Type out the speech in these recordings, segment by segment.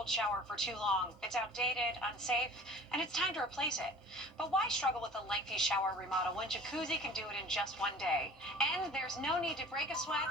old shower for too long. It's outdated, unsafe, and it's time to replace it. But why struggle with a lengthy shower remodel when Jacuzzi can do it in just one day? And there's no need to break a sweat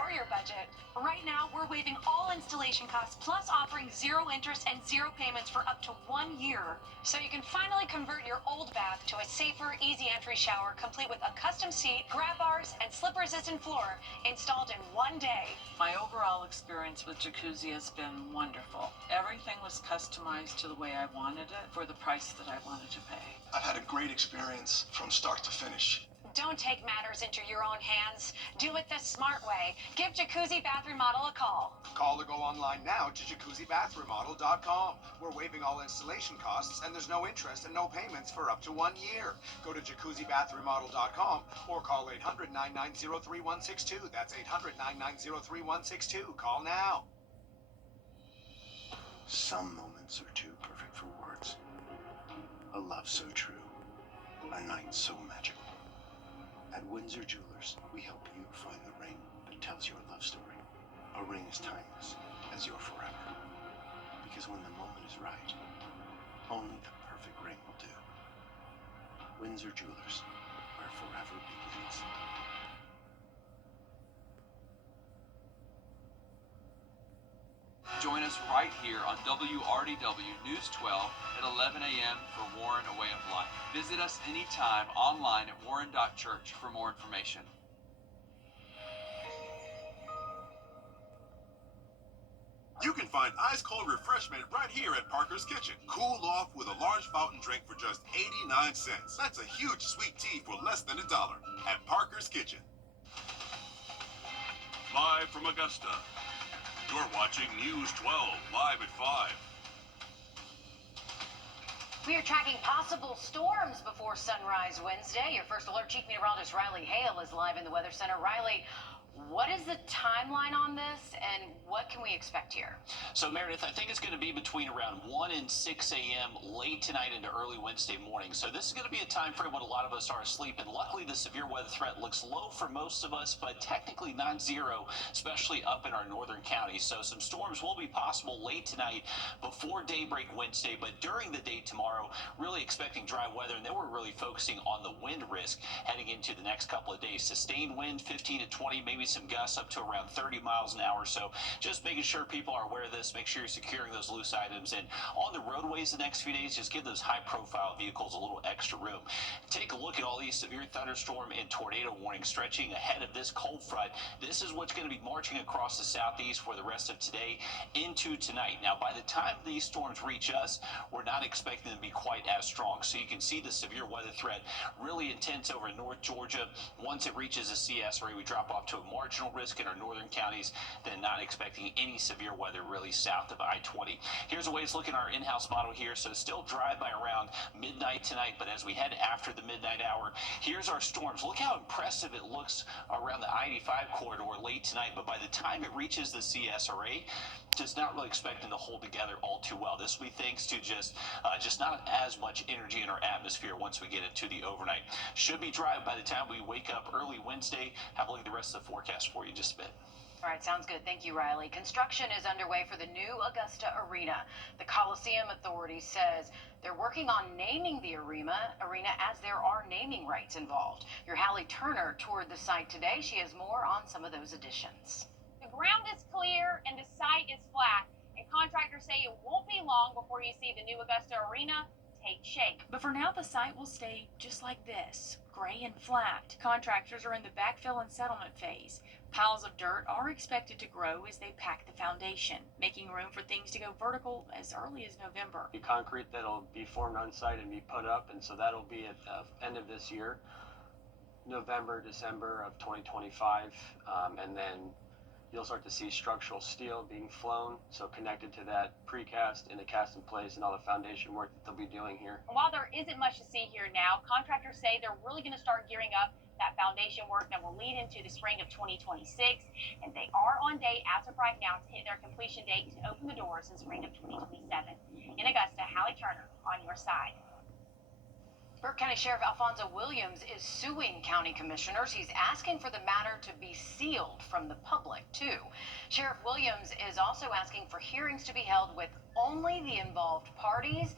or your budget. Right now, we're waiving all installation costs, plus offering zero interest and zero payments for up to 1 year. So you can finally convert your old bath to a safer, easy entry shower, complete with a custom seat, grab bars, and slip-resistant floor installed in 1 day. My overall experience with Jacuzzi has been wonderful. Everything was customized to the way I wanted it for the price that I wanted to pay. I've had a great experience from start to finish. Don't take matters into your own hands. Do it the smart way. Give Jacuzzi Bath Remodel a call. Call or go online now to jacuzzibathremodel.com. We're waiving all installation costs, and there's no interest and no payments for up to 1 year. Go to jacuzzibathremodel.com or call 800-990-3162. That's 800-990-3162. Call now. Some moments are too perfect for words. A love so true. A night so magical. At Windsor Jewelers, we help you find the ring that tells your love story. A ring as timeless as your forever. Because when the moment is right, only the perfect ring will do. Windsor Jewelers, where forever begins. Join us right here on WRDW News 12 at 11 a.m. for Warren A Way of Life. Visit us anytime online at warren.church for more information. You can find ice-cold refreshment right here at Parker's Kitchen. Cool off with a large fountain drink for just 89 cents. That's a huge sweet tea for less than $1 at Parker's Kitchen. Live from Augusta, you're watching News 12 live at 5. We are tracking possible storms before sunrise Wednesday. Your first alert, Chief Meteorologist Riley Hale is live in the Weather Center. Riley, what is the timeline on this, and what can we expect here? So, Meredith, I think it's going to be between around 1 and 6 a.m. late tonight into early Wednesday morning. So this is going to be a time frame when a lot of us are asleep, and luckily the severe weather threat looks low for most of us, but technically not zero, especially up in our northern counties. So some storms will be possible late tonight before daybreak Wednesday, but during the day tomorrow, really expecting dry weather, and then we're really focusing on the wind risk heading into the next couple of days. Sustained wind, 15 to 20, maybe some gusts up to around 30 miles an hour. So just making sure people are aware of this, make sure you're securing those loose items. And on the roadways the next few days, just give those high profile vehicles a little extra room. Take a look at all these severe thunderstorm and tornado warnings stretching ahead of this cold front. This is what's going to be marching across the southeast for the rest of today into tonight. Now, by the time these storms reach us, we're not expecting them to be quite as strong. So you can see the severe weather threat really intense over North Georgia. Once it reaches the CS area, we drop off to a marginal risk in our northern counties, then not expecting any severe weather really south of I-20. Here's a way it's looking at our in-house model here. So still dry by around midnight tonight, but as we head after the midnight hour, here's our storms. Look how impressive it looks around the I-85 corridor late tonight, but by the time it reaches the CSRA, just not really expecting to hold together all too well. This will be thanks to just not as much energy in our atmosphere once we get into the overnight. Should be dry by the time we wake up early Wednesday. Have a look at the rest of the forecast for you just a bit. All right, sounds good. Thank you, Riley. Construction is underway for the new Augusta Arena. The Coliseum Authority says they're working on naming the arena as there are naming rights involved. Your Hallie Turner toured the site today. She has more on some of those additions. The ground is clear and the site is flat, and contractors say it won't be long before you see the new Augusta Arena take shape. But for now, the site will stay just like this, gray and flat. Contractors are in the backfill and settlement phase. Piles of dirt are expected to grow as they pack the foundation, making room for things to go vertical as early as November. The concrete that'll be formed on site and be put up, and so that'll be at the end of this year, November, December of 2025, and then you'll start to see structural steel being flown, so connected to that precast and the cast in place and all the foundation work that they'll be doing here. While there isn't much to see here now, contractors say they're really going to start gearing up that foundation work that will lead into the spring of 2026, and they are on date as of right now to hit their completion date to open the doors in spring of 2027. In Augusta, Hallie Turner on your side. Burke County Sheriff Alfonso Williams is suing county commissioners. He's asking for the matter to be sealed from the public, too. Sheriff Williams is also asking for hearings to be held with only the involved parties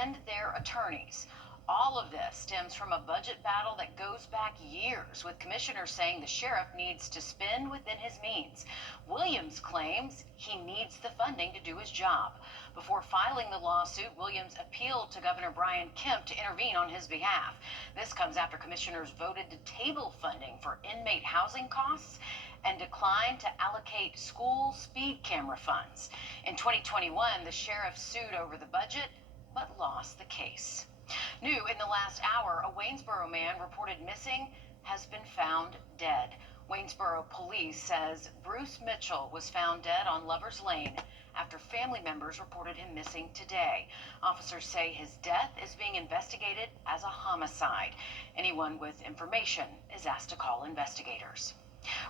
and their attorneys. All of this stems from a budget battle that goes back years, with commissioners saying the sheriff needs to spend within his means. Williams claims he needs the funding to do his job. Before filing the lawsuit, Williams appealed to Governor Brian Kemp to intervene on his behalf. This comes after commissioners voted to table funding for inmate housing costs and declined to allocate school speed camera funds. In 2021, the sheriff sued over the budget, but lost the case. New in the last hour, a Waynesboro man reported missing has been found dead. Waynesboro police says Bruce Mitchell was found dead on Lover's Lane after family members reported him missing today. Officers say his death is being investigated as a homicide. Anyone with information is asked to call investigators.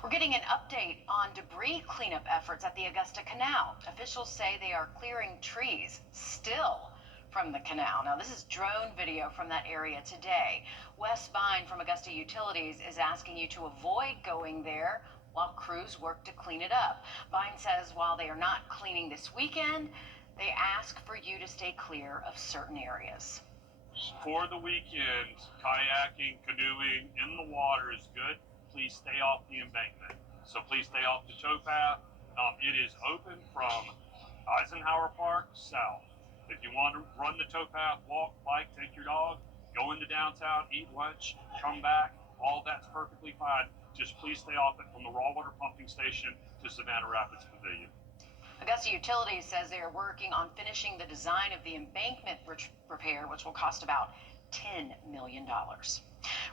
We're getting an update on debris cleanup efforts at the Augusta Canal. Officials say they are clearing trees still from the canal. Now, this is drone video from that area today. Wes Bine from Augusta Utilities is asking you to avoid going there while crews work to clean it up. Bine says while they are not cleaning this weekend, they ask for you to stay clear of certain areas. For the weekend, kayaking, canoeing in the water is good. Please stay off the embankment. So please stay off the towpath. It is open from Eisenhower Park south. If you want to run the towpath, walk, bike, take your dog, go into downtown, eat lunch, come back, all that's perfectly fine. Just please stay off it from the raw water pumping station to Savannah Rapids Pavilion. Augusta Utilities says they are working on finishing the design of the embankment repair, which will cost about $10 million.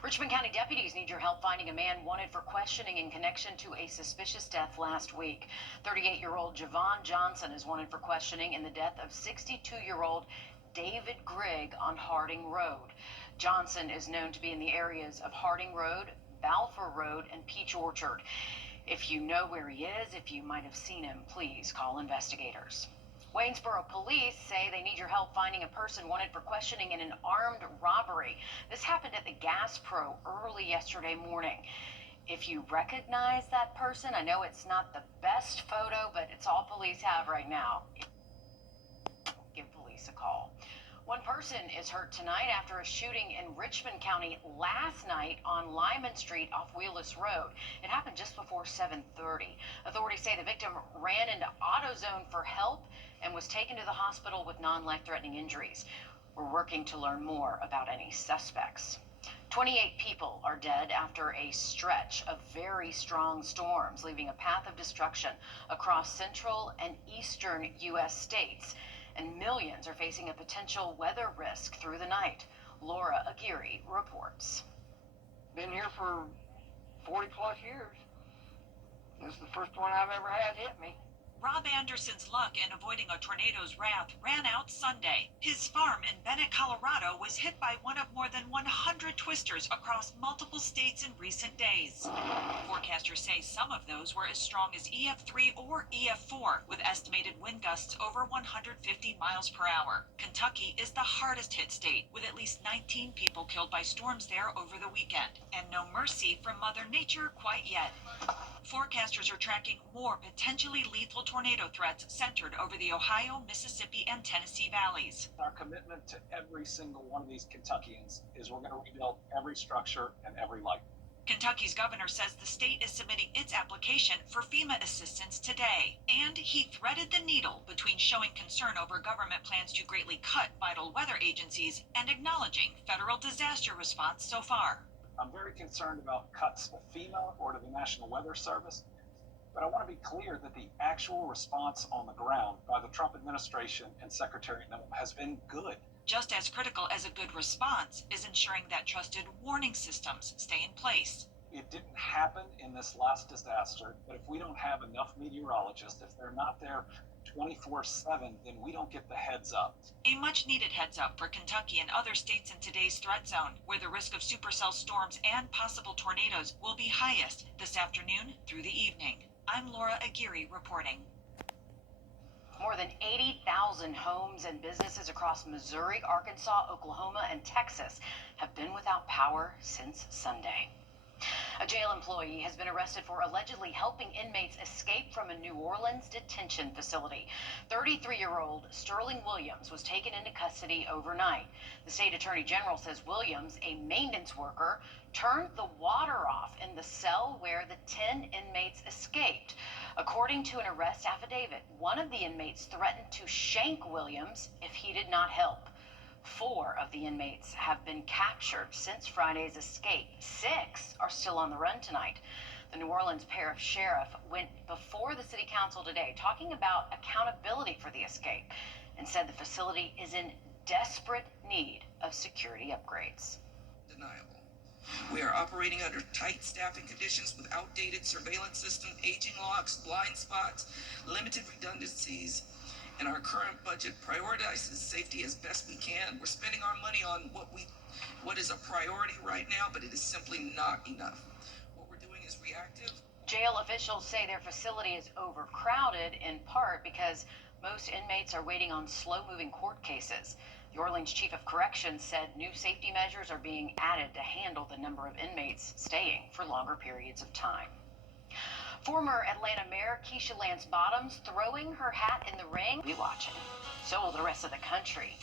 Richmond County deputies need your help finding a man wanted for questioning in connection to a suspicious death last week. 38-year-old Javon Johnson is wanted for questioning in the death of 62-year-old David Grigg on Harding Road. Johnson is known to be in the areas of Harding Road, Balfour Road, and Peach Orchard. If you know where he is, if you might have seen him, please call investigators. Waynesboro police say they need your help finding a person wanted for questioning in an armed robbery. This happened at the Gas Pro early yesterday morning. If you recognize that person, I know it's not the best photo, but it's all police have right now. Give police a call. One person is hurt tonight after a shooting in Richmond County last night on Lyman Street off Wheeless Road. It happened just before 7:30. Authorities say the victim ran into AutoZone for help and was taken to the hospital with non-life-threatening injuries. We're working to learn more about any suspects. 28 people are dead after a stretch of very strong storms, leaving a path of destruction across central and eastern U.S. states. And millions are facing a potential weather risk through the night. Laura Aguirre reports. Been here for 40 plus years. This is the first one I've ever had hit me. Rob Anderson's luck in avoiding a tornado's wrath ran out Sunday. His farm in Bennett, Colorado was hit by one of more than 100 twisters across multiple states in recent days. Forecasters say some of those were as strong as EF3 or EF4, with estimated wind gusts over 150 miles per hour. Kentucky is the hardest hit state, with at least 19 people killed by storms there over the weekend, and no mercy from Mother Nature quite yet. Forecasters are tracking more potentially lethal tornado threats centered over the Ohio, Mississippi, and Tennessee valleys. Our commitment to every single one of these Kentuckians is we're going to rebuild every structure and every life. Kentucky's governor says the state is submitting its application for FEMA assistance today, and he threaded the needle between showing concern over government plans to greatly cut vital weather agencies and acknowledging federal disaster response so far. I'm very concerned about cuts to FEMA or to the National Weather Service, but I want to be clear that the actual response on the ground by the Trump administration and Secretary Noem has been good. Just as critical as a good response is ensuring that trusted warning systems stay in place. It didn't happen in this last disaster, but if we don't have enough meteorologists, if they're not there 24/7, then we don't get the heads up. A much-needed heads-up for Kentucky and other states in today's threat zone, where the risk of supercell storms and possible tornadoes will be highest this afternoon through the evening. I'm Laura Aguirre reporting. More than 80,000 homes and businesses across Missouri, Arkansas, Oklahoma, and Texas have been without power since Sunday. A jail employee has been arrested for allegedly helping inmates escape from a New Orleans detention facility. 33-year-old Sterling Williams was taken into custody overnight. The state attorney general says Williams, a maintenance worker, turned the water off in the cell where the 10 inmates escaped. According to an arrest affidavit, one of the inmates threatened to shank Williams if he did not help. 4 of the inmates have been captured since Friday's escape. 6 are still on the run tonight. The New Orleans Parish Sheriff went before the City Council today talking about accountability for the escape and said the facility is in desperate need of security upgrades. Deniable. We are operating under tight staffing conditions with outdated surveillance system, aging locks, blind spots, limited redundancies, and our current budget prioritizes safety as best we can. We're spending our money on what is a priority right now, but it is simply not enough. What we're doing is reactive. Jail officials say their facility is overcrowded in part because most inmates are waiting on slow-moving court cases. The Orleans Chief of Corrections said new safety measures are being added to handle the number of inmates staying for longer periods of time. Former Atlanta Mayor Keisha Lance Bottoms throwing her hat in the ring. We watching. So will the rest of the country.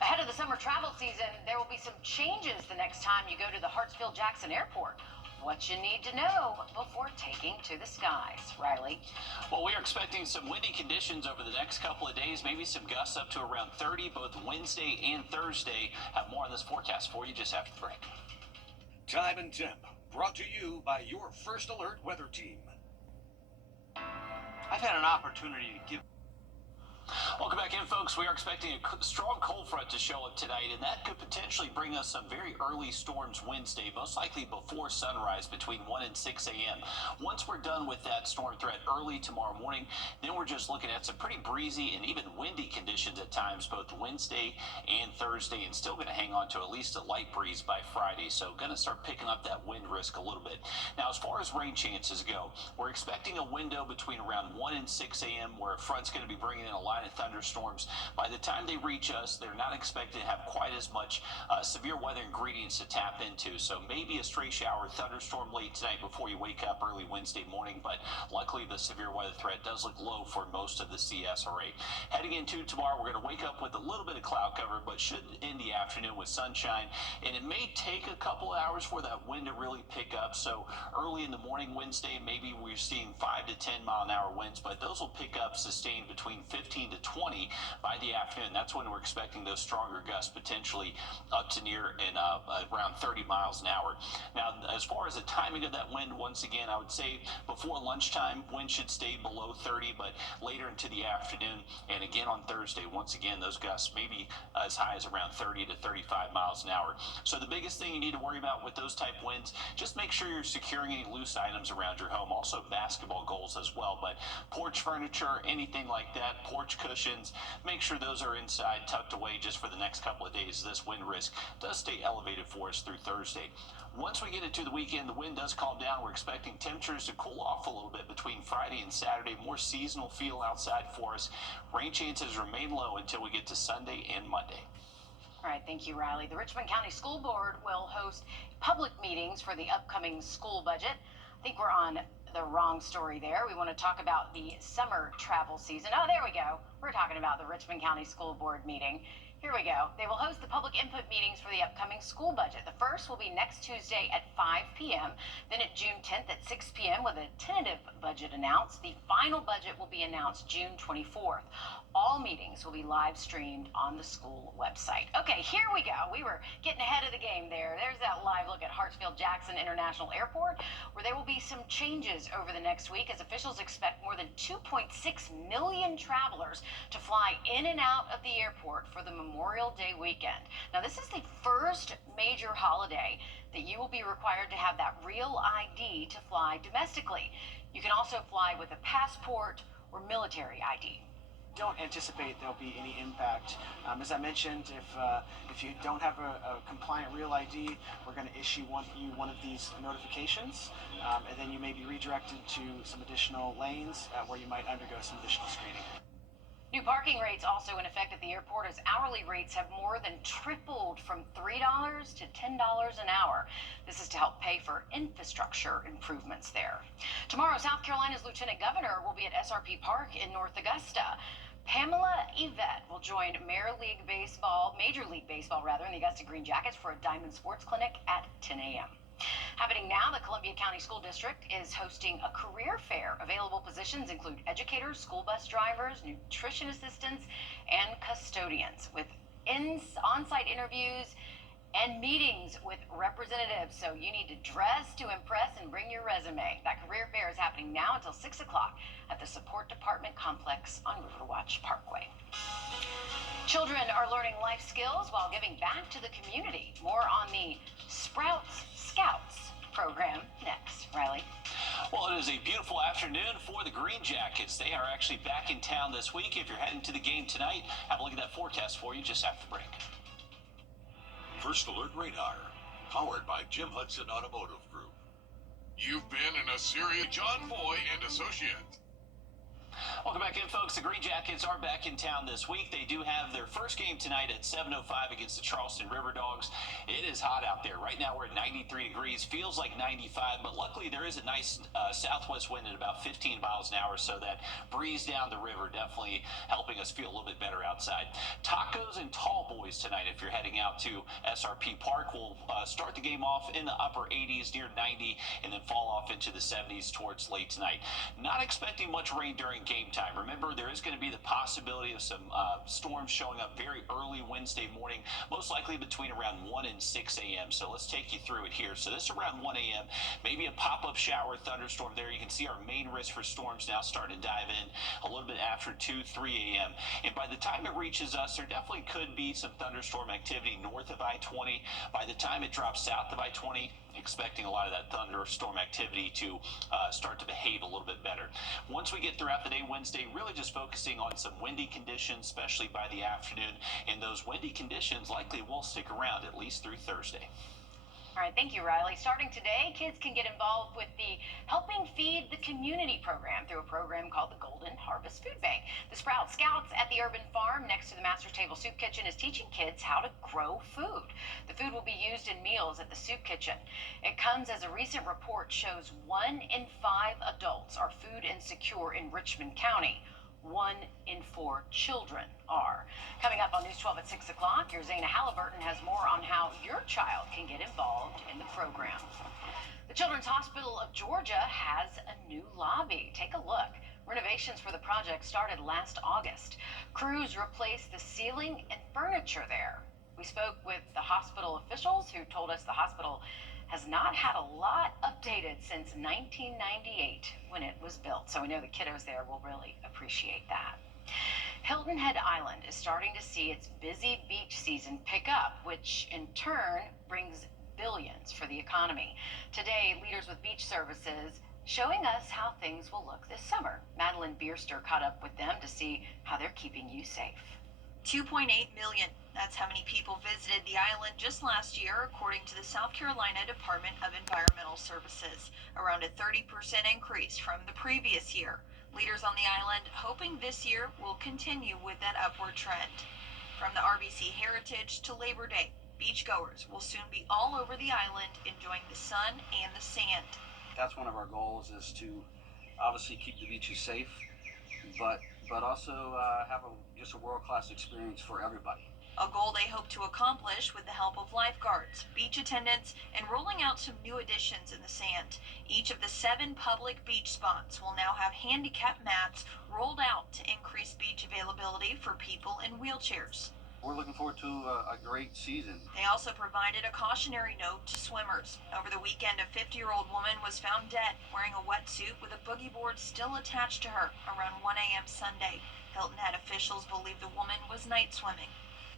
Ahead of the summer travel season, there will be some changes the next time you go to the Hartsfield-Jackson Airport. What you need to know before taking to the skies. Riley? Well, we are expecting some windy conditions over the next couple of days, maybe some gusts up to around 30 both Wednesday and Thursday. Have more on this forecast for you just after the break. Time and temp, brought to you by your First Alert weather team. I've had an opportunity to give. Welcome back in, folks. We are expecting a strong cold front to show up tonight, and that could potentially bring us some very early storms Wednesday, most likely before sunrise between 1 and 6 a.m. Once we're done with that storm threat early tomorrow morning, then we're just looking at some pretty breezy and even windy conditions at times, both Wednesday and Thursday, and still going to hang on to at least a light breeze by Friday, so going to start picking up that wind risk a little bit. Now, as far as rain chances go, we're expecting a window between around 1 and 6 a.m. where a front's going to be bringing in a line of thunderstorms. By the time they reach us, they're not expected to have quite as much severe weather ingredients to tap into. So maybe a stray shower thunderstorm late tonight before you wake up early Wednesday morning, but luckily the severe weather threat does look low for most of the CSRA. Heading into tomorrow, we're going to wake up with a little bit of cloud cover, but should end the afternoon with sunshine, and it may take a couple of hours for that wind to really pick up. So early in the morning Wednesday, maybe we're seeing 5 to 10 mile an hour winds, but those will pick up sustained between 15 to 20 by the afternoon. That's when we're expecting those stronger gusts, potentially up to near and around 30 miles an hour. Now, as far as the timing of that wind, once again, I would say before lunchtime, wind should stay below 30, but later into the afternoon, and again on Thursday, once again, those gusts may be as high as around 30 to 35 miles an hour. So the biggest thing you need to worry about with those type winds, just make sure you're securing any loose items around your home. Also basketball goals as well, but porch furniture, anything like that, porch cushions, make sure those are inside, tucked away just for the next couple of days. This wind risk does stay elevated for us through Thursday. Once we get into the weekend, the wind does calm down. We're expecting temperatures to cool off a little bit between Friday and Saturday. More seasonal feel outside for us. Rain chances remain low until we get to Sunday and Monday. All right, thank you, Riley. The Richmond County School Board will host public meetings for the upcoming school budget. I think we're on the wrong story there. We want to talk about the summer travel season. Oh, there we go. We're talking about the Richmond County School Board meeting. Here we go. They will host the public input meetings for the upcoming school budget. The first will be next Tuesday at 5 p.m., then at June 10th at 6 p.m. with a tentative budget announced. The final budget will be announced June 24th. All meetings will be live streamed on the school website. Okay, here we go. We were getting ahead of the game there. There's that live look at Hartsfield-Jackson International Airport, where there will be some changes over the next week as officials expect more than 2.6 million travelers to fly in and out of the airport for the Memorial Day weekend. Now, this is the first major holiday that you will be required to have that real ID to fly domestically. You can also fly with a passport or military ID. Don't anticipate there'll be any impact. As I mentioned, if you don't have a compliant real ID, we're going to issue you one of these notifications, and then you may be redirected to some additional lanes where you might undergo some additional screening. New parking rates also in effect at the airport as hourly rates have more than tripled from $3 to $10 an hour. This is to help pay for infrastructure improvements there. Tomorrow, South Carolina's Lieutenant Governor will be at SRP Park in North Augusta. Pamela Yvette will join Major League Baseball, in the Augusta Green Jackets for a Diamond Sports Clinic at 10 a.m. Happening now, the Columbia County School District is hosting a career fair. Available positions include educators, school bus drivers, nutrition assistants, and custodians, with on-site interviews and meetings with representatives. So you need to dress to impress and bring your resume. That career fair is happening now until 6 o'clock at the Support Department Complex on Riverwatch Parkway. Children are learning life skills while giving back to the community. More on the Sprouts Scouts program next. Riley? Well, it is a beautiful afternoon for the Green Jackets. They are actually back in town this week. If you're heading to the game tonight, have a look at that forecast for you just after the break. First Alert Radar, powered by Jim Hudson Automotive Group. You've been in a series. John Foy and Associates. Welcome back in, folks. The Green Jackets are back in town this week. They do have their first game tonight at 7:05 against the Charleston River Dogs. It is hot out there. Right now we're at 93 degrees. Feels like 95, but luckily there is a nice southwest wind at about 15 miles an hour, so that breeze down the river definitely helping us feel a little bit better outside. Tacos and tall boys tonight if you're heading out to SRP Park. We'll start the game off in the upper 80s, near 90, and then fall off into the 70s towards late tonight. Not expecting much rain during game time. Remember, there is going to be the possibility of some storms showing up very early Wednesday morning, most likely between around 1 and 6 a.m. So let's take you through it here. So this is around 1 a.m. Maybe a pop-up shower thunderstorm there. You can see our main risk for storms now starting to dive in a little bit after 2, 3 a.m. And by the time it reaches us, there definitely could be some thunderstorm activity north of I-20. By the time it drops south of I-20, expecting a lot of that thunderstorm activity to start to behave a little bit better. Once we get throughout the day Wednesday, really just focusing on some windy conditions, especially by the afternoon, and those windy conditions likely will stick around at least through Thursday. All right, thank you, Riley. Starting today, kids can get involved with the Helping Feed the Community program through a program called the Golden Harvest Food Bank. The Sprout Scouts at the Urban Farm next to the Master's Table Soup Kitchen is teaching kids how to grow food. The food will be used in meals at the soup kitchen. It comes as a recent report shows 1 in 5 adults are food insecure in Richmond County. 1 in 4 children are. Coming up on News 12 at 6 o'clock, your Zana Halliburton has more on how your child can get involved in the program. The Children's Hospital of Georgia has a new lobby. Take a look. Renovations for the project started last August. Crews replaced the ceiling and furniture there. We spoke with the hospital officials who told us the hospital has not had a lot updated since 1998 when it was built. So we know the kiddos there will really appreciate that. Hilton Head Island is starting to see its busy beach season pick up, which in turn brings billions for the economy. Today, leaders with beach services showing us how things will look this summer. Madeline Bierster caught up with them to see how they're keeping you safe. 2.8 million. That's how many people visited the island just last year, according to the South Carolina Department of Environmental Services. Around a 30% increase from the previous year. Leaders on the island hoping this year will continue with that upward trend. From the RBC Heritage to Labor Day, beachgoers will soon be all over the island enjoying the sun and the sand. That's one of our goals, is to obviously keep the beaches safe, but also have just a world-class experience for everybody. A goal they hope to accomplish with the help of lifeguards, beach attendants, and rolling out some new additions in the sand. Each of the 7 public beach spots will now have handicap mats rolled out to increase beach availability for people in wheelchairs. We're looking forward to a great season. They also provided a cautionary note to swimmers. Over the weekend, a 50-year-old woman was found dead wearing a wetsuit with a boogie board still attached to her around 1 a.m. Sunday. Hilton Head officials believe the woman was night swimming.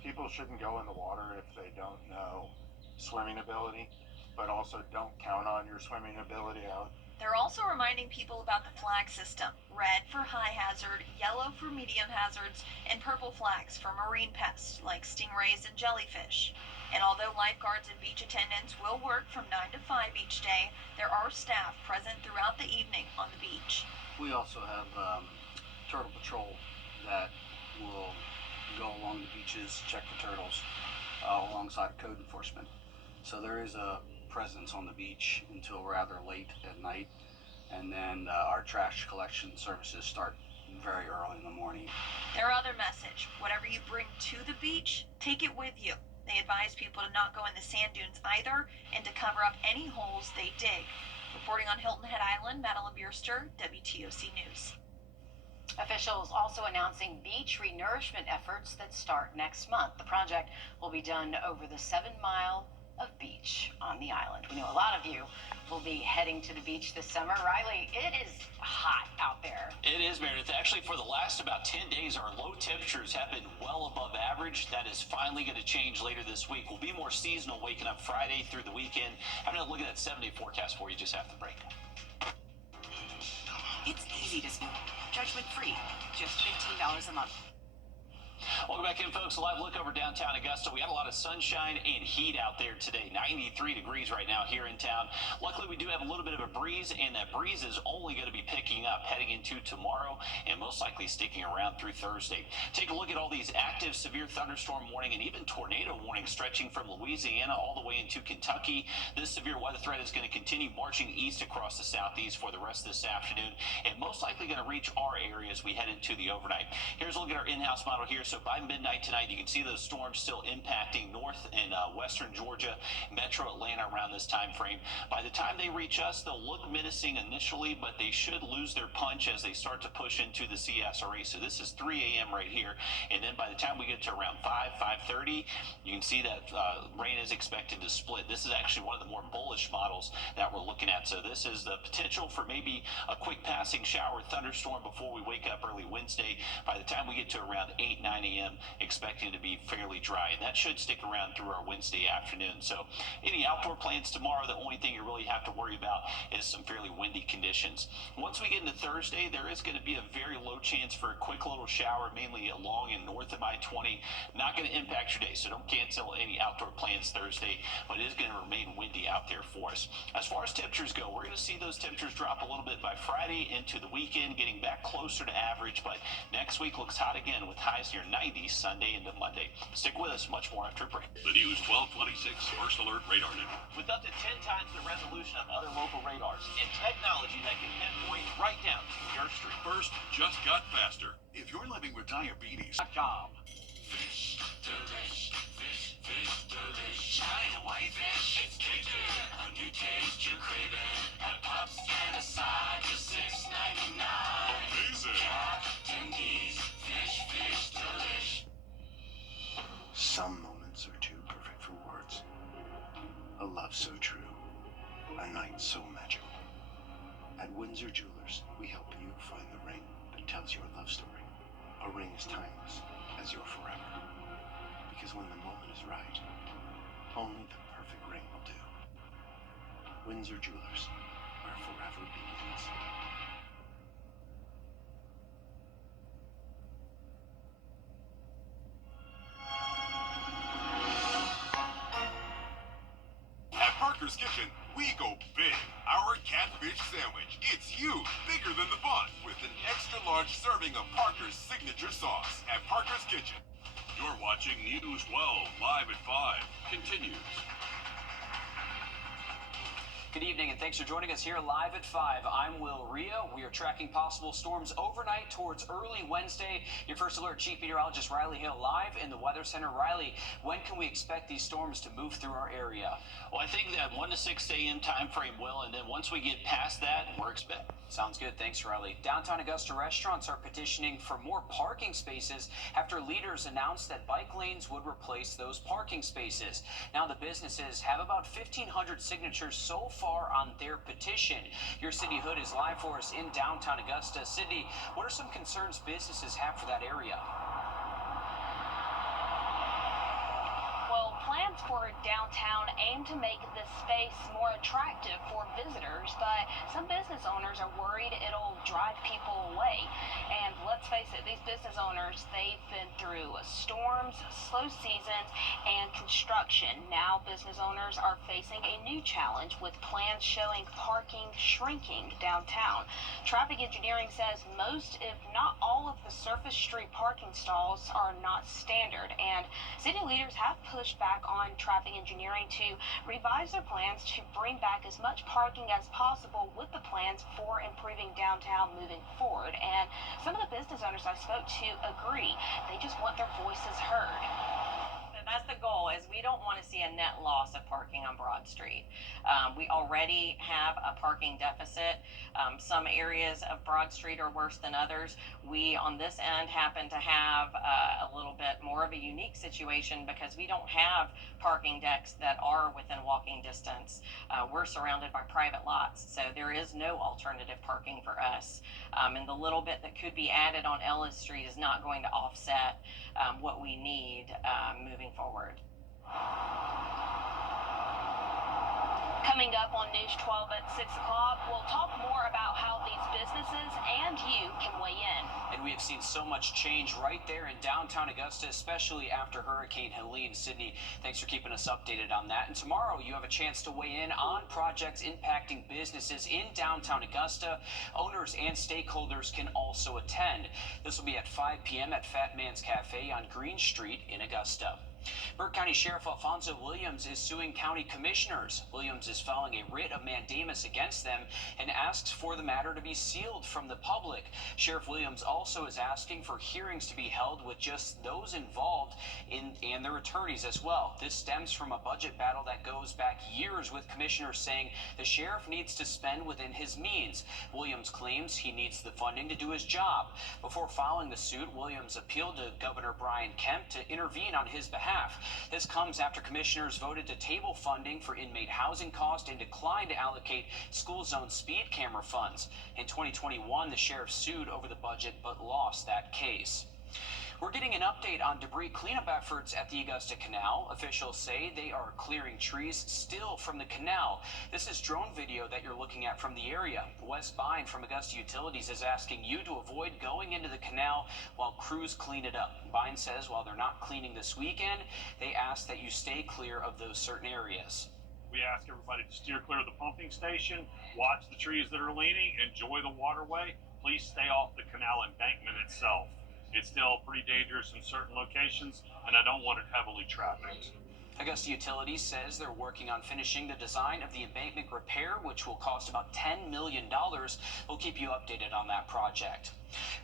People shouldn't go in the water if they don't know swimming ability, but also don't count on your swimming ability out. They're also reminding people about the flag system. Red for high hazard, yellow for medium hazards, and purple flags for marine pests like stingrays and jellyfish. And although lifeguards and beach attendants will work from 9 to 5 each day, there are staff present throughout the evening on the beach. We also have Turtle Patrol that will go along the beaches, check the turtles, alongside code enforcement. So there is a presence on the beach until rather late at night, and then our trash collection services start very early in the morning. Their other message: whatever you bring to the beach, take it with you. They advise people to not go in the sand dunes either, and to cover up any holes they dig. Reporting on Hilton Head Island, Madeline Bierster, WTOC News. Officials also announcing beach renourishment efforts that start next month. The project will be done over the 7-mile of beach on the island. We know a lot of you will be heading to the beach this summer. Riley, it is hot out there. It is, Meredith. Actually, for the last about 10 days, our low temperatures have been well above average. That is finally going to change later this week. We'll be more seasonal waking up Friday through the weekend. I'm going to look at that 7-day forecast for you just after the break. It's easy to spend, judgment-free, just $15 a month. Welcome back in, folks. A live look over downtown Augusta. We had a lot of sunshine and heat out there today. 93 degrees right now here in town. Luckily, we do have a little bit of a breeze, and that breeze is only going to be picking up heading into tomorrow and most likely sticking around through Thursday. Take a look at all these active severe thunderstorm warning and even tornado warnings stretching from Louisiana all the way into Kentucky. This severe weather threat is going to continue marching east across the southeast for the rest of this afternoon and most likely going to reach our area as we head into the overnight. Here's a look at our in-house model here. So by midnight tonight, you can see those storms still impacting north and western Georgia, metro Atlanta around this time frame. By the time they reach us, they'll look menacing initially, but they should lose their punch as they start to push into the CSRE. So this is 3 a.m. right here. And then by the time we get to around 5:30, you can see that rain is expected to split. This is actually one of the more bullish models that we're looking at. So this is the potential for maybe a quick passing shower thunderstorm before we wake up early Wednesday. By the time we get to around 8, 9 a.m., expecting to be fairly dry, and that should stick around through our Wednesday afternoon. So any outdoor plans tomorrow, the only thing you really have to worry about is some fairly windy conditions. Once we get into Thursday, there is going to be a very low chance for a quick little shower, mainly along and north of I-20. Not going to impact your day, so don't cancel any outdoor plans Thursday, but it is going to remain windy out there for us. As far as temperatures go, we're going to see those temperatures drop a little bit by Friday into the weekend, getting back closer to average, but next week looks hot again with highs near 90 Sunday into Monday. Stick with us, much more after a break. The News 1226 First Alert Radar Network. With up to 10 times the resolution of other local radars and technology that can pinpoint right down to your street. First just got faster. If you're living with diabetes, Fish delish, fish delish. China white fish, it's kicking. A new taste you're craving. At Pops and a side, just $6.99. Amazing. Captain D's, fish delish. Some moments are too perfect for words. A love so true, a night so magical. At Windsor Jewelers, we help you find the ring that tells your love story. A ring as timeless as your forever. Because when the moment is right, only the perfect ring will do. Windsor Jewelers, where forever begins. At Parker's Kitchen, we go big. Our catfish sandwich. It's huge, bigger than the bun, with an extra large serving of Parker's signature sauce. At Parker's Kitchen. you're watching News 12 live at 5. Continues. Good evening, and thanks for joining us here live at 5. I'm Will Rio. We are tracking possible storms overnight towards early Wednesday. Your First Alert Chief Meteorologist Riley Hill live in the Weather Center. Riley, when can we expect these storms to move through our area? Well, I think that 1 to 6 a.m. time frame will, and then once we get past that, we're expecting. Sounds good. Thanks, Riley. Downtown Augusta restaurants are petitioning for more parking spaces after leaders announced that bike lanes would replace those parking spaces. Now the businesses have about 1,500 signatures so far on their petition. Your Sydney Hood is live for us in downtown Augusta. Sydney, what are some concerns businesses have for that area? Well, plans for downtown aim to make the space more attractive for visitors, but some business owners are worried it'll drive people away. And let's face it, these business owners, they've been through storms, slow seasons, and construction. Now business owners are facing a new challenge with plans showing parking shrinking downtown. Traffic engineering says most, if not all, of the surface street parking stalls are not standard, and city leaders have pushed back on traffic engineering to revise their plans to bring back as much parking as possible with the plans for improving downtown moving forward. And some of the business owners I spoke to agree. They just want their voices heard. And that's the goal, is we don't want to see a net loss of parking on Broad Street. We already have a parking deficit. Some areas of Broad Street are worse than others. We, on this end, happen to have a little bit more of a unique situation because we don't have parking decks that are within walking distance. We're surrounded by private lots, so there is no alternative parking for us. And the little bit that could be added on Ellis Street is not going to offset what we need moving forward. Coming up on News 12 at 6 o'clock, we'll talk more about how these businesses and you can weigh in. And we have seen so much change right there in downtown Augusta, especially after Hurricane Helene. Sydney, thanks for keeping us updated on that. And tomorrow you have a chance to weigh in on projects impacting businesses in downtown Augusta. Owners and stakeholders can also attend. This will be at 5 p.m. at Fat Man's Cafe on Green Street in Augusta. Burke County Sheriff Alfonso Williams is suing county commissioners. Williams is filing a writ of mandamus against them and asks for the matter to be sealed from the public. Sheriff Williams also is asking for hearings to be held with just those involved and their attorneys as well. This stems from a budget battle that goes back years, with commissioners saying the sheriff needs to spend within his means. Williams claims he needs the funding to do his job. Before filing the suit, Williams appealed to Governor Brian Kemp to intervene on his behalf. This comes after commissioners voted to table funding for inmate housing costs and declined to allocate school zone speed camera funds. In 2021, the sheriff sued over the budget but lost that case. We're getting an update on debris cleanup efforts at the Augusta Canal. Officials say they are clearing trees still from the canal. This is drone video that you're looking at from the area. Wes Bine from Augusta Utilities is asking you to avoid going into the canal while crews clean it up. Bine says while they're not cleaning this weekend, they ask that you stay clear of those certain areas. We ask everybody to steer clear of the pumping station, watch the trees that are leaning, enjoy the waterway. Please stay off the canal embankment itself. It's still pretty dangerous in certain locations, and I don't want it heavily trafficked. Augusta Utilities says they're working on finishing the design of the embankment repair, which will cost about $10 million. We'll keep you updated on that project.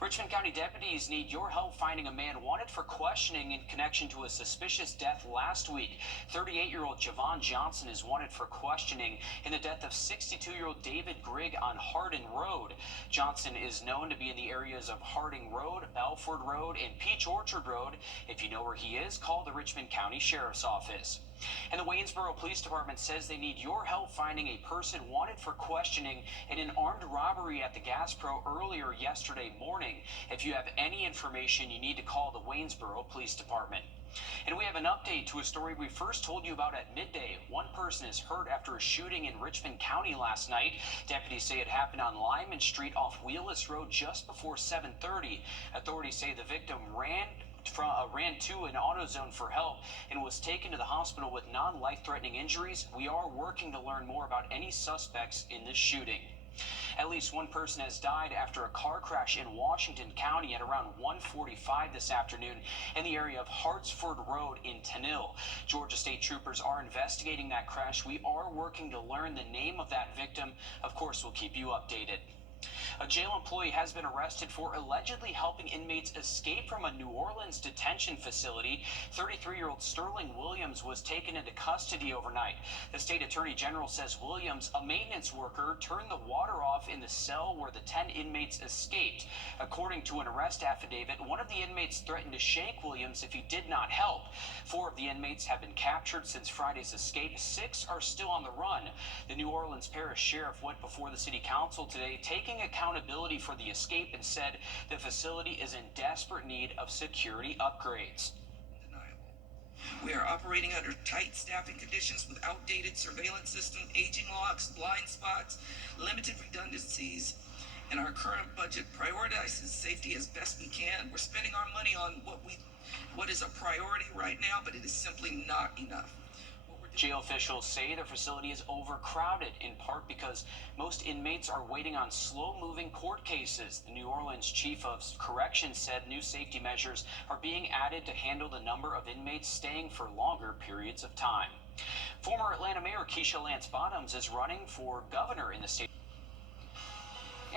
Richmond County deputies need your help finding a man wanted for questioning in connection to a suspicious death last week. 38-year-old Javon Johnson is wanted for questioning in the death of 62-year-old David Grigg on Hardin Road. Johnson is known to be in the areas of Harding Road, Belford Road, and Peach Orchard Road. If you know where he is, call the Richmond County Sheriff's Office. And the Waynesboro Police Department says they need your help finding a person wanted for questioning in an armed robbery at the Gas Pro earlier yesterday morning. If you have any information, you need to call the Waynesboro Police Department. And we have an update to a story we first told you about at midday. One person is hurt after a shooting in Richmond County last night. Deputies say it happened on Lyman Street off Wheeless Road just before 7:30. Authorities say the victim ran to an AutoZone for help and was taken to the hospital with non-life-threatening injuries. We are working to learn more about any suspects in this shooting. At least one person has died after a car crash in Washington County at around 1:45 this afternoon in the area of Hartsford Road in Tenille. Georgia State Troopers are investigating that crash. We are working to learn the name of that victim. Of course, we'll keep you updated. A jail employee has been arrested for allegedly helping inmates escape from a New Orleans detention facility. 33-year-old Sterling Williams was taken into custody overnight. The state attorney general says Williams, a maintenance worker, turned the water off in the cell where the 10 inmates escaped. According to an arrest affidavit, one of the inmates threatened to shank Williams if he did not help. 4 of the inmates have been captured since Friday's escape. 6 are still on the run. The New Orleans Parish Sheriff went before the city council today, taking accountability for the escape, and said the facility is in desperate need of security upgrades. We are operating under tight staffing conditions with outdated surveillance system, aging locks, blind spots, limited redundancies, and our current budget prioritizes safety as best we can. We're spending our money on what is a priority right now, but it is simply not enough. Jail officials say the facility is overcrowded, in part because most inmates are waiting on slow-moving court cases. The New Orleans chief of corrections said new safety measures are being added to handle the number of inmates staying for longer periods of time. Former Atlanta Mayor Keisha Lance Bottoms is running for governor in the state.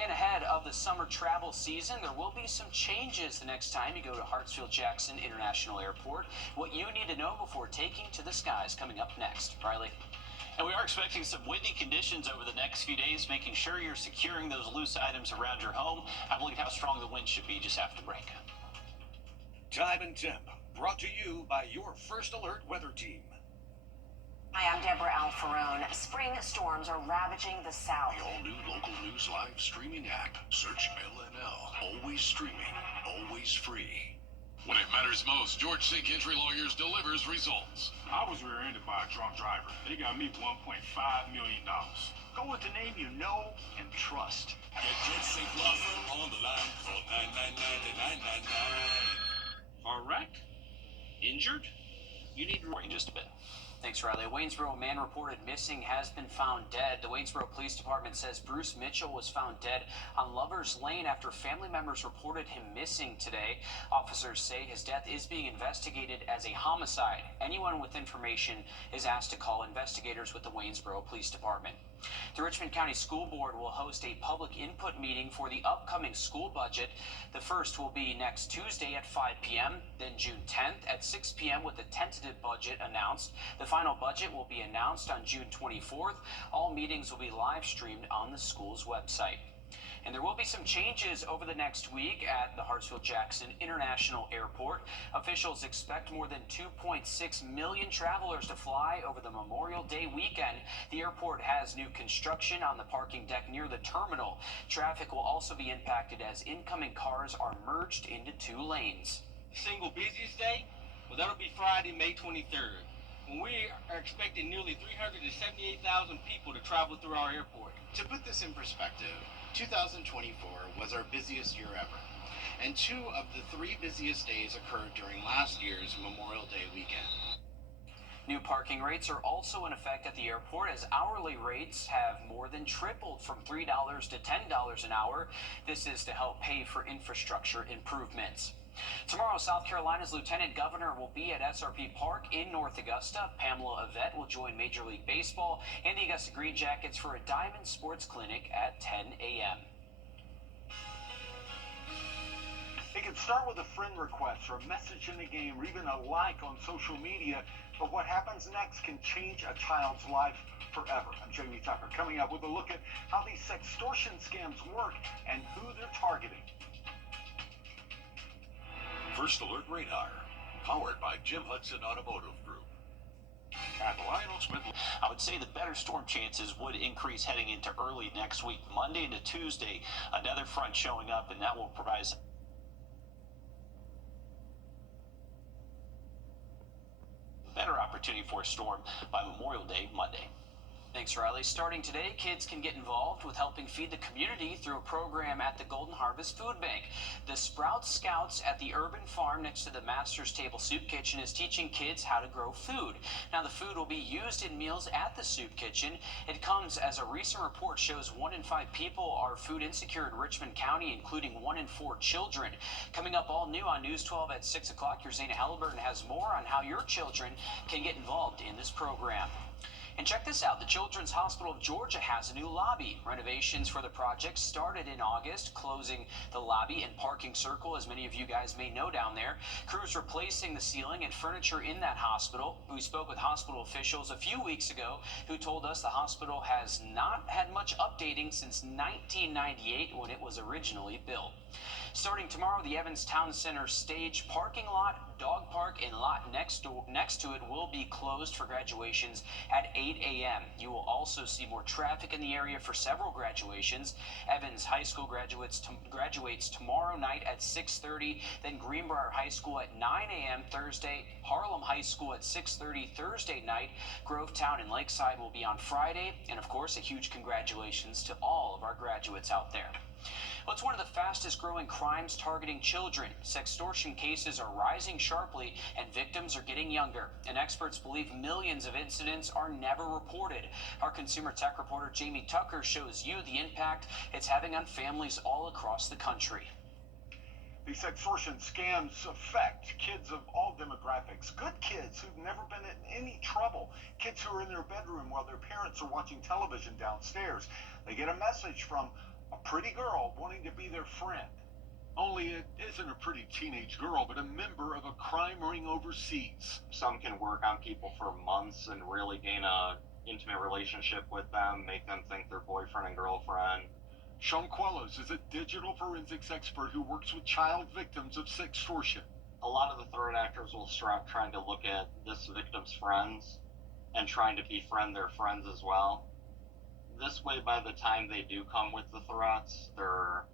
And ahead of the summer travel season, there will be some changes the next time you go to Hartsfield-Jackson International Airport. What you need to know before taking to the skies coming up next. Riley. And we are expecting some windy conditions over the next few days, making sure you're securing those loose items around your home. I believe how strong the wind should be just after the break. Time and temp, brought to you by your First Alert weather team. Hi, I'm Deborah Alfarone. Spring storms are ravaging the South. The all-new local news live streaming app. Search LNL. Always streaming, always free. When it matters most, George C. Gentry Lawyers delivers results. I was rear-ended by a drunk driver. They got me $1.5 million. Go with the name you know and trust. Get George St. Law Firm on the line. Call 999-9999. All right. Injured? You need to just a bit. Thanks, Riley. A Waynesboro man reported missing has been found dead. The Waynesboro Police Department says Bruce Mitchell was found dead on Lovers Lane after family members reported him missing today. Officers say his death is being investigated as a homicide. Anyone with information is asked to call investigators with the Waynesboro Police Department. The Richmond County School Board will host a public input meeting for the upcoming school budget. The first will be next Tuesday at 5 p.m., then June 10th at 6 p.m. with the tentative budget announced. The final budget will be announced on June 24th. All meetings will be live streamed on the school's website. And there will be some changes over the next week at the Hartsfield-Jackson International Airport. Officials expect more than 2.6 million travelers to fly over the Memorial Day weekend. The airport has new construction on the parking deck near the terminal. Traffic will also be impacted as incoming cars are merged into 2 lanes. The single busiest day? Well, that'll be Friday, May 23rd, when we are expecting nearly 378,000 people to travel through our airport. To put this in perspective, 2024 was our busiest year ever, and 2 of the 3 busiest days occurred during last year's Memorial Day weekend. New parking rates are also in effect at the airport as hourly rates have more than tripled from $3 to $10 an hour. This is to help pay for infrastructure improvements. Tomorrow, South Carolina's Lieutenant Governor will be at SRP Park in North Augusta. Pamela Yvette will join Major League Baseball and the Augusta Green Jackets for a Diamond Sports Clinic at 10 a.m. It can start with a friend request or a message in the game or even a like on social media, but what happens next can change a child's life forever. I'm Jamie Tucker, coming up with a look at how these sextortion scams work and who they're targeting. First Alert Radar, powered by Jim Hudson Automotive Group. At Lionel Smith. I would say the better storm chances would increase heading into early next week. Monday into Tuesday, another front showing up, and that will provide better opportunity for a storm by Memorial Day Monday. Thanks, Riley. Starting today, kids can get involved with helping feed the community through a program at the Golden Harvest Food Bank. The Sprout Scouts at the urban farm next to the Master's Table Soup Kitchen is teaching kids how to grow food. Now, the food will be used in meals at the soup kitchen. It comes as a recent report shows 1 in 5 people are food insecure in Richmond County, including 1 in 4 children. Coming up all new on News 12 at 6 o'clock, your Zana Halliburton has more on how your children can get involved in this program. And check this out, the Children's Hospital of Georgia has a new lobby. Renovations for the project started in August, closing the lobby and parking circle, as many of you guys may know down there. Crews replacing the ceiling and furniture in that hospital. We spoke with hospital officials a few weeks ago who told us the hospital has not had much updating since 1998 when it was originally built. Starting tomorrow, the Evans Town Center stage, parking lot, dog park, and lot next to it will be closed for graduations at 8 a.m. You will also see more traffic in the area for several graduations. Evans High School graduates tomorrow night at 6:30, then Greenbrier High School at 9 a.m. Thursday, Harlem High School at 6:30 Thursday night, Grovetown and Lakeside will be on Friday, and of course a huge congratulations to all of our graduates out there. Well, it's one of the fastest growing crimes targeting children. Sextortion cases are rising sharply and victims are getting younger. And experts believe millions of incidents are never reported. Our consumer tech reporter Jamie Tucker shows you the impact it's having on families all across the country. These extortion scams affect kids of all demographics. Good kids who've never been in any trouble. Kids who are in their bedroom while their parents are watching television downstairs. They get a message from a pretty girl wanting to be their friend. Only it isn't a pretty teenage girl, but a member of a crime ring overseas. Some can work on people for months and really gain a intimate relationship with them, make them think they're boyfriend and girlfriend. Sean Quellos is a digital forensics expert who works with child victims of sextortion. A lot of the threat actors will start trying to look at this victim's friends and trying to befriend their friends as well. This way, by the time they do come with the threats, they're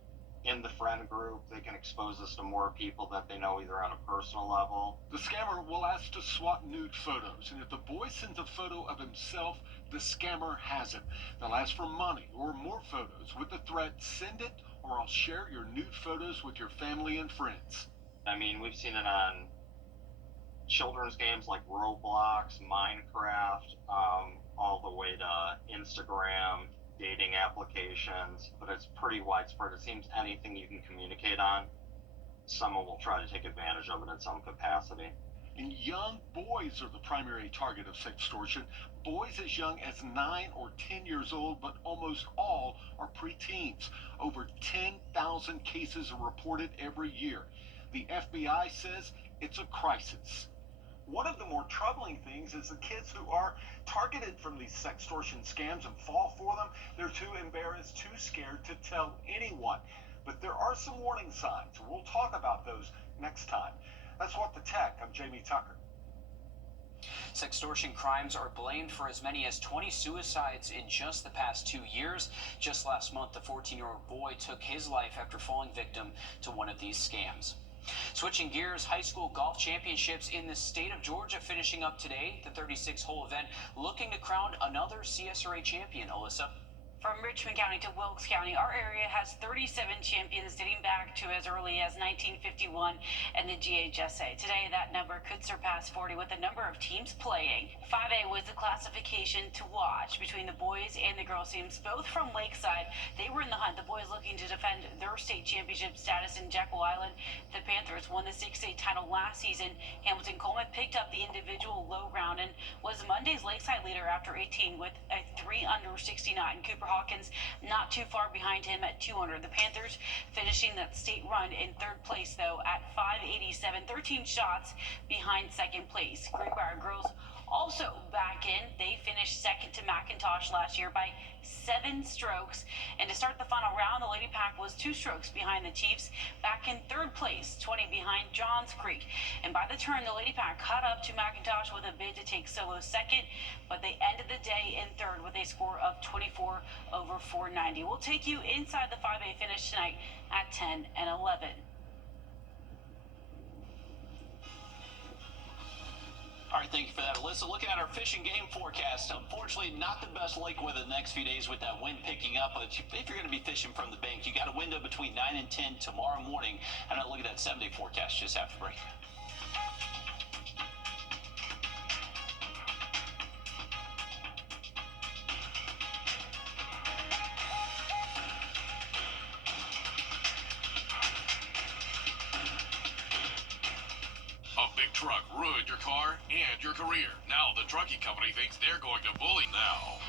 in the friend group. They can expose this to more people that they know either on a personal level. The scammer will ask to swap nude photos, and if the boy sends a photo of himself, the scammer has it. They'll ask for money or more photos with the threat, send it or I'll share your nude photos with your family and friends. I mean, we've seen it on children's games like Roblox, Minecraft, all the way to Instagram, dating applications, but it's pretty widespread. It seems anything you can communicate on, someone will try to take advantage of it in some capacity. And young boys are the primary target of sextortion. Boys as young as 9 or 10 years old, but almost all are preteens. Over 10,000 cases are reported every year. The FBI says it's a crisis. One of the more troubling things is the kids who are targeted from these sextortion scams and fall for them. They're too embarrassed, too scared to tell anyone. But there are some warning signs. We'll talk about those next time. That's What the Tech. I'm Jamie Tucker. Sextortion crimes are blamed for as many as 20 suicides in just the past 2 years. Just last month, a 14-year-old boy took his life after falling victim to one of these scams. Switching gears, high school golf championships in the state of Georgia finishing up today. The 36-hole event looking to crown another CSRA champion. Alyssa. From Richmond County to Wilkes County, our area has 37 champions dating back to as early as 1951 and the GHSA. Today, that number could surpass 40 with the number of teams playing. 5A was the classification to watch between the boys and the girls teams, both from Lakeside. They were in the hunt. The boys looking to defend their state championship status in Jekyll Island. The Panthers won the 6A title last season. Hamilton Coleman picked up the individual low round and was Monday's Lakeside leader after 18 with a 3 under 69. Cooper Hawkins not too far behind him at 200. The Panthers finishing that state run in third place, though, at 587, 13 shots behind second place. Greenbrier girls also back in. They finished second to McIntosh last year by 7 strokes. And to start the final round, the Lady Pack was 2 strokes behind the Chiefs, back in third place, 20 behind Johns Creek. And by the turn, the Lady Pack caught up to McIntosh with a bid to take solo second, but they ended the day in third with a score of 24 over 490. We'll take you inside the 5A finish tonight at 10 and 11. All right, thank you for that, Alyssa. Looking at our fishing game forecast, unfortunately, not the best lake weather the next few days with that wind picking up. But if you're going to be fishing from the bank, you got a window between 9 and 10 tomorrow morning. And I'll look at that 7-day forecast just after break. Truck ruined your car and your career. Now the trucking company thinks they're going to bully now.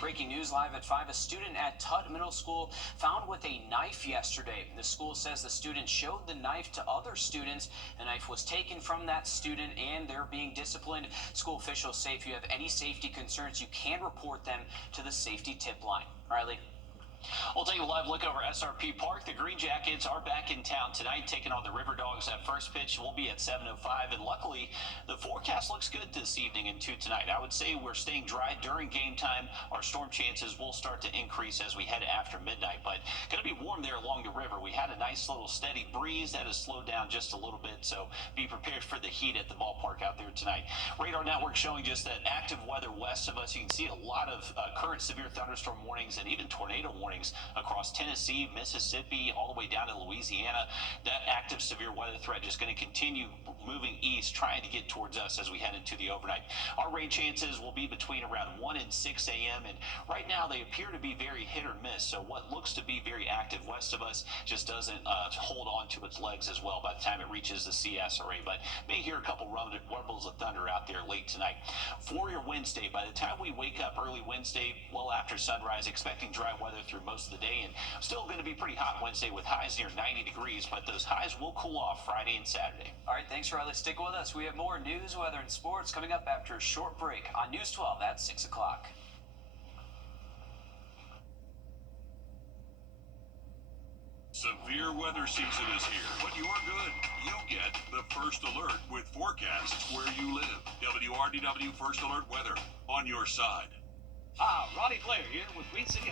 Breaking news live at 5. A student at Tutt Middle School found with a knife yesterday. The school says the student showed the knife to other students. The knife was taken from that student and they're being disciplined. School officials say if you have any safety concerns, you can report them to the safety tip line. Riley. We'll take a live look over SRP Park. The Green Jackets are back in town tonight, taking on the River Dogs. That first pitch will be at 7:05, and luckily, the forecast looks good this evening and tonight. I would say we're staying dry during game time. Our storm chances will start to increase as we head after midnight, but going to be warm there along the river. We had a nice little steady breeze that has slowed down just a little bit, so be prepared for the heat at the ballpark out there tonight. Radar network showing just that active weather west of us. You can see a lot of current severe thunderstorm warnings and even tornado warnings across Tennessee, Mississippi, all the way down to Louisiana. That active severe weather threat just going to continue moving east, trying to get towards us as we head into the overnight. Our rain chances will be between around 1 and 6 a.m. and right now they appear to be very hit or miss. So what looks to be very active west of us just doesn't hold on to its legs as well by the time it reaches the CSRA. But may hear a couple rumbles of thunder out there late tonight. For your Wednesday, by the time we wake up early Wednesday, well after sunrise, expecting dry weather through most of the day and still going to be pretty hot Wednesday with highs near 90 degrees, but those highs will cool off Friday and Saturday. All right, thanks, Riley. Stick with us. We have more news, weather, and sports coming up after a short break on News 12 at 6 o'clock. Severe weather season is here, but you're good. You get the First Alert with forecasts where you live. WRDW First Alert Weather on your side. Ronnie Blair here with Queen City